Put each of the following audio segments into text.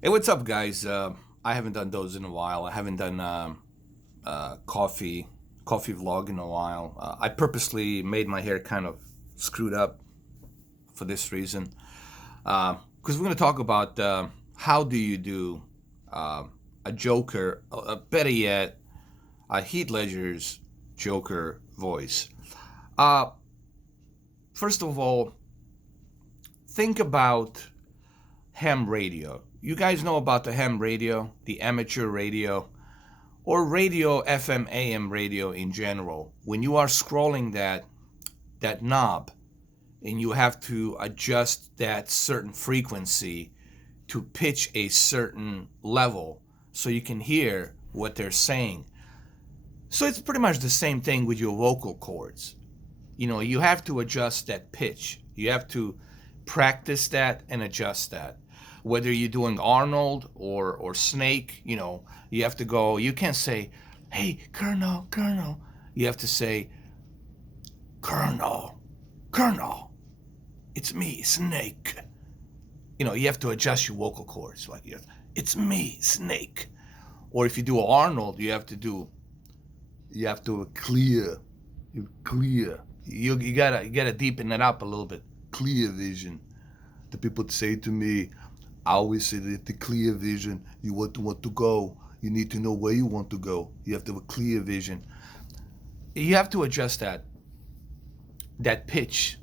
Hey, what's up, guys? I haven't done those in a while. I haven't done coffee vlog in a while. I purposely made my hair kind of screwed up for this reason, because we're going to talk about how do you do uh, a Joker, better yet, a Heath Ledger's Joker voice. Uh, First of all, think about ham radio. You guys know about the ham radio, the amateur radio, or radio, FM, AM radio in general. When you are scrolling that knob and you have to adjust that certain frequency to pitch a certain level so you can hear what they're saying. So it's pretty much the same thing with your vocal cords. You have to adjust that pitch. You have to practice that and adjust that. Whether you're doing Arnold or Snake, you have to go. You can't say, "Hey, Colonel, Colonel." You have to say, "Colonel, Colonel, it's me, Snake." You have to adjust your vocal cords. Like, it's me, Snake. Or if you do Arnold, you have to clear, you clear. You gotta deepen it up a little bit. Clear vision. The people say to me, I always say that the clear vision, you want to go. You need to know where you want to go. You have to have a clear vision. You have to adjust that pitch.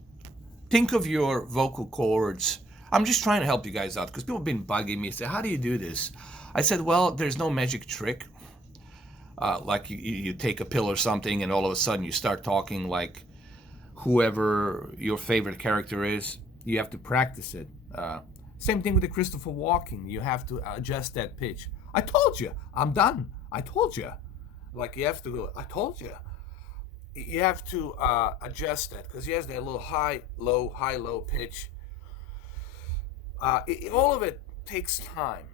Think of your vocal cords. I'm just trying to help you guys out because people have been bugging me. Say, how do you do this? I said, well, there's no magic trick. Like you take a pill or something, and all of a sudden you start talking like whoever your favorite character is. You have to practice it. Same thing with the Christopher Walking. You have to adjust that pitch. I told you, I'm done. I told you. Like you have to go. I told you. You have to adjust that because he has that little high, low pitch. All of it takes time.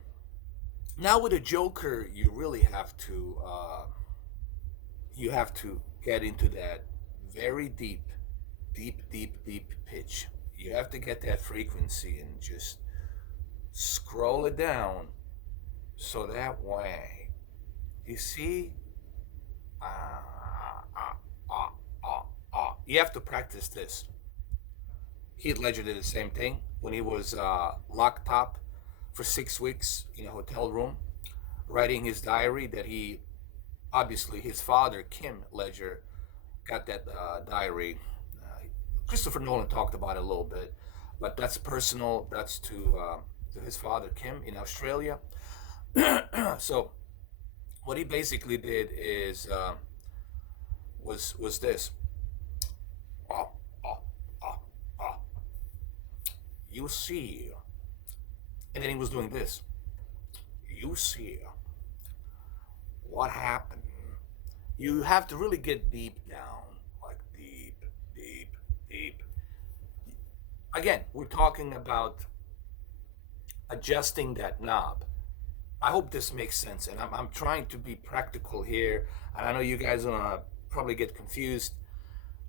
Now with a Joker, you really have to get into that very deep pitch. You have to get that frequency and just scroll it down so that way you see. You have to practice this. Heath Ledger did the same thing when he was locked up for 6 weeks in a hotel room, writing his diary. That he obviously his father Kim Ledger got that diary. Christopher Nolan talked about it a little bit, but that's personal. That's to his father Kim in Australia. So what he basically did is was this. Oh, oh, oh, oh. You see, and then he was doing this. You see what happened. You have to really get deep down, like deep. Again, we're talking about adjusting that knob. I hope this makes sense, and I'm trying to be practical here. And I know you guys are gonna probably get confused.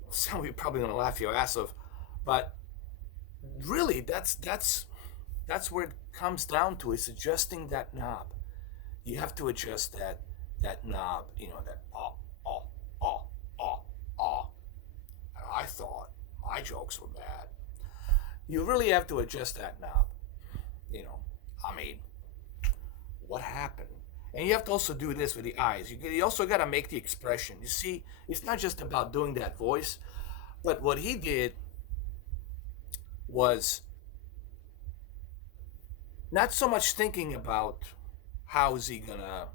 Some of you are probably gonna laugh your ass off, but really, that's where it comes down to is adjusting that knob. You have to adjust that knob. That oh oh oh oh. I thought my jokes were bad. You really have to adjust that knob. You know, I mean, what happened? And you have to also do this with the eyes. You also got to make the expression. You see, it's not just about doing that voice, but what he did was not so much thinking about how is he gonna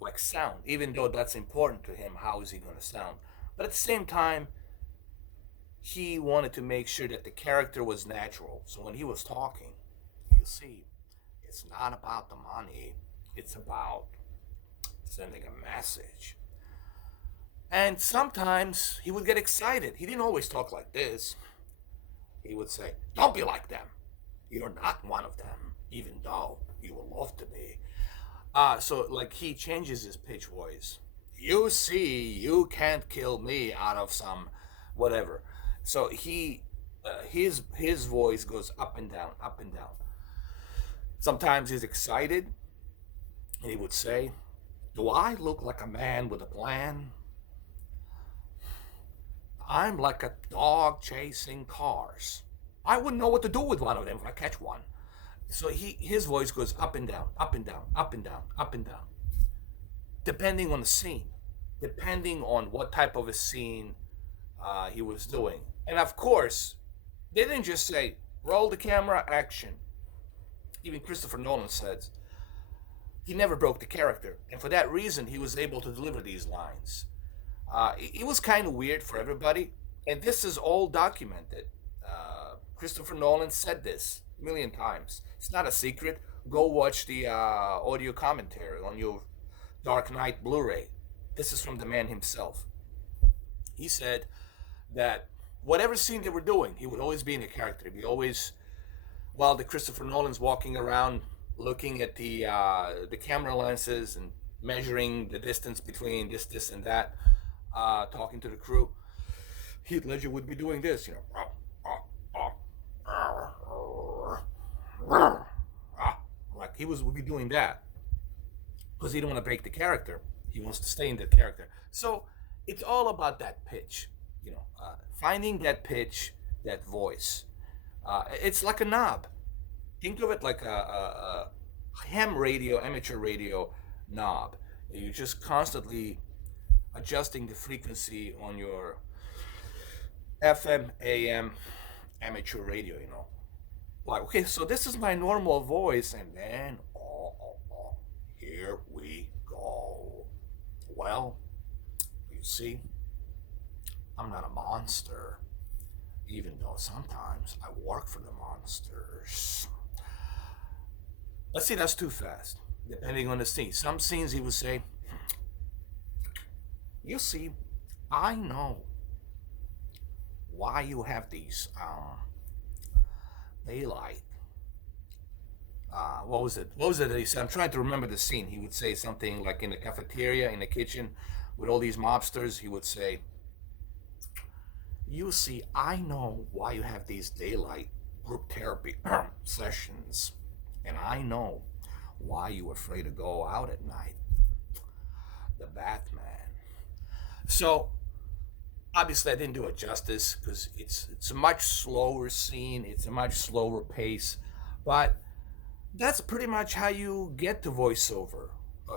like sound, even though that's important to him. How is he gonna sound? But at the same time, he wanted to make sure that the character was natural. So when he was talking, you see, it's not about the money. It's about sending a message. And sometimes he would get excited. He didn't always talk like this. He would say, "Don't be like them. You're not one of them, even though you would love to be." So like he changes his pitch voice. You see, you can't kill me out of some whatever. So his voice goes up and down, up and down. Sometimes he's excited and he would say, "Do I look like a man with a plan? I'm like a dog chasing cars. I wouldn't know what to do with one of them if I catch one." So his voice goes up and down, up and down, up and down, up and down, depending on the scene, depending on what type of a scene he was doing. And of course, they didn't just say, "Roll the camera, action." Even Christopher Nolan said he never broke the character. And for that reason, he was able to deliver these lines. It was kind of weird for everybody. And this is all documented. Christopher Nolan said this a million times. It's not a secret. Go watch the audio commentary on your Dark Knight Blu-ray. This is from the man himself. He said that whatever scene they were doing, he would always be in a character. He'd be always, while the Christopher Nolan's walking around looking at the camera lenses and measuring the distance between this, and that, talking to the crew, Heath Ledger would be doing this, like he would be doing that because he don't want to break the character. He wants to stay in the character. So it's all about that pitch, finding that pitch, that voice. It's like a knob. Think of it like a ham radio, amateur radio knob. You're just constantly adjusting the frequency on your FM, AM, amateur radio. Like, okay, so this is my normal voice, and then, here we go. Well, you see, I'm not a monster, even though sometimes I work for the monsters. Let's see, that's too fast, depending on the scene. Some scenes he would say, "You see, I know why you have these daylight." What was it? What was it that he said? I'm trying to remember the scene. He would say something like in the cafeteria, in the kitchen, with all these mobsters. He would say, "You see, I know why you have these daylight group therapy sessions. And I know why you're afraid to go out at night. The Batman." So, obviously, I didn't do it justice because it's a much slower scene. It's a much slower pace. But that's pretty much how you get to voiceover.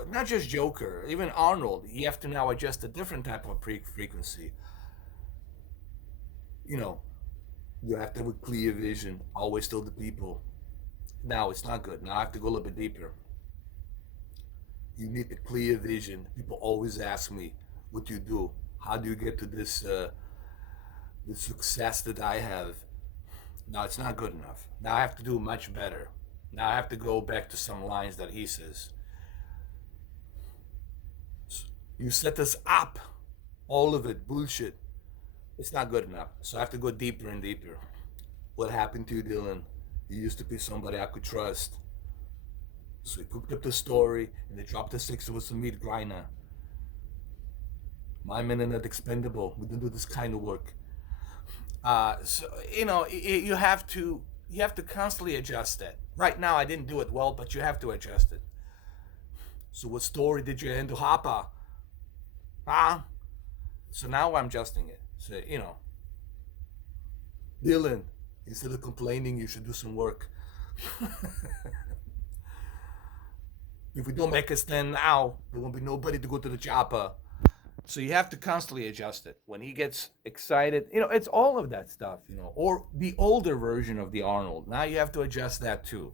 Not just Joker, even Arnold. You have to now adjust a different type of frequency. You have to have a clear vision. Always tell the people. Now it's not good. Now I have to go a little bit deeper. You need a clear vision. People always ask me, "What do you do? How do you get to this the success that I have?" Now it's not good enough. Now I have to do much better. Now I have to go back to some lines that he says. "You set us up, all of it bullshit." It's not good enough. So I have to go deeper and deeper. "What happened to you, Dylan? You used to be somebody I could trust." So he cooked up the story and they dropped the six with some meat grinder. "My men are not expendable. We don't do this kind of work." So you have to constantly adjust that. Right now I didn't do it well, but you have to adjust it. "So what story did you handle, Hopper?" Huh? So now I'm adjusting it. So "Dylan, instead of complaining, you should do some work. If we don't make a stand now, there won't be nobody to go to the chopper." So you have to constantly adjust it. When he gets excited, it's all of that stuff, or the older version of the Arnold. Now you have to adjust that too.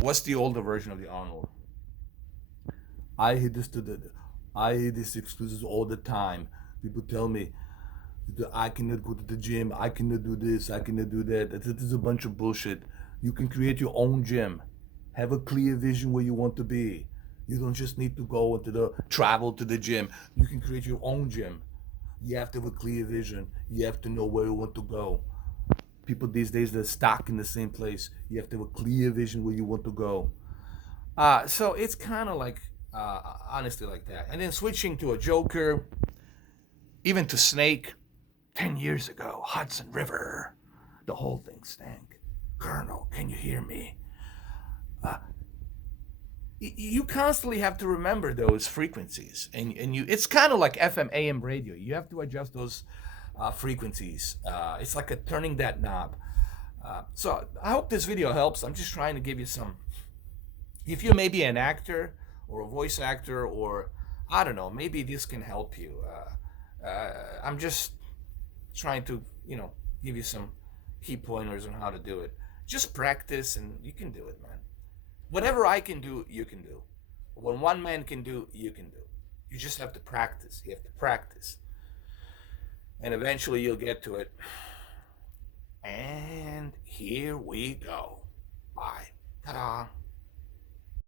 What's the older version of the Arnold? I hear this excuses all the time. People tell me that I cannot go to the gym, I cannot do this, I cannot do that. That is a bunch of bullshit. You can create your own gym. Have a clear vision where you want to be. You don't just need to go into travel to the gym. You can create your own gym. You have to have a clear vision. You have to know where you want to go. People these days, they're stuck in the same place. You have to have a clear vision where you want to go. So it's kind of like, honestly, like that. And then switching to a Joker, even to Snake, 10 years ago, Hudson River, the whole thing stank. Colonel, can you hear me? you constantly have to remember those frequencies, and you it's kind of like FM AM radio. You have to adjust those frequencies. It's like a turning that knob. So I hope this video helps. I'm just trying to give you some. If you're maybe an actor or a voice actor, or I don't know, maybe this can help you. I'm just trying to, give you some key pointers on how to do it. Just practice, and you can do it, man. Whatever I can do, you can do. What one man can do, you can do. You just have to practice. You have to practice, and eventually you'll get to it. And here we go. Bye. Ta-da.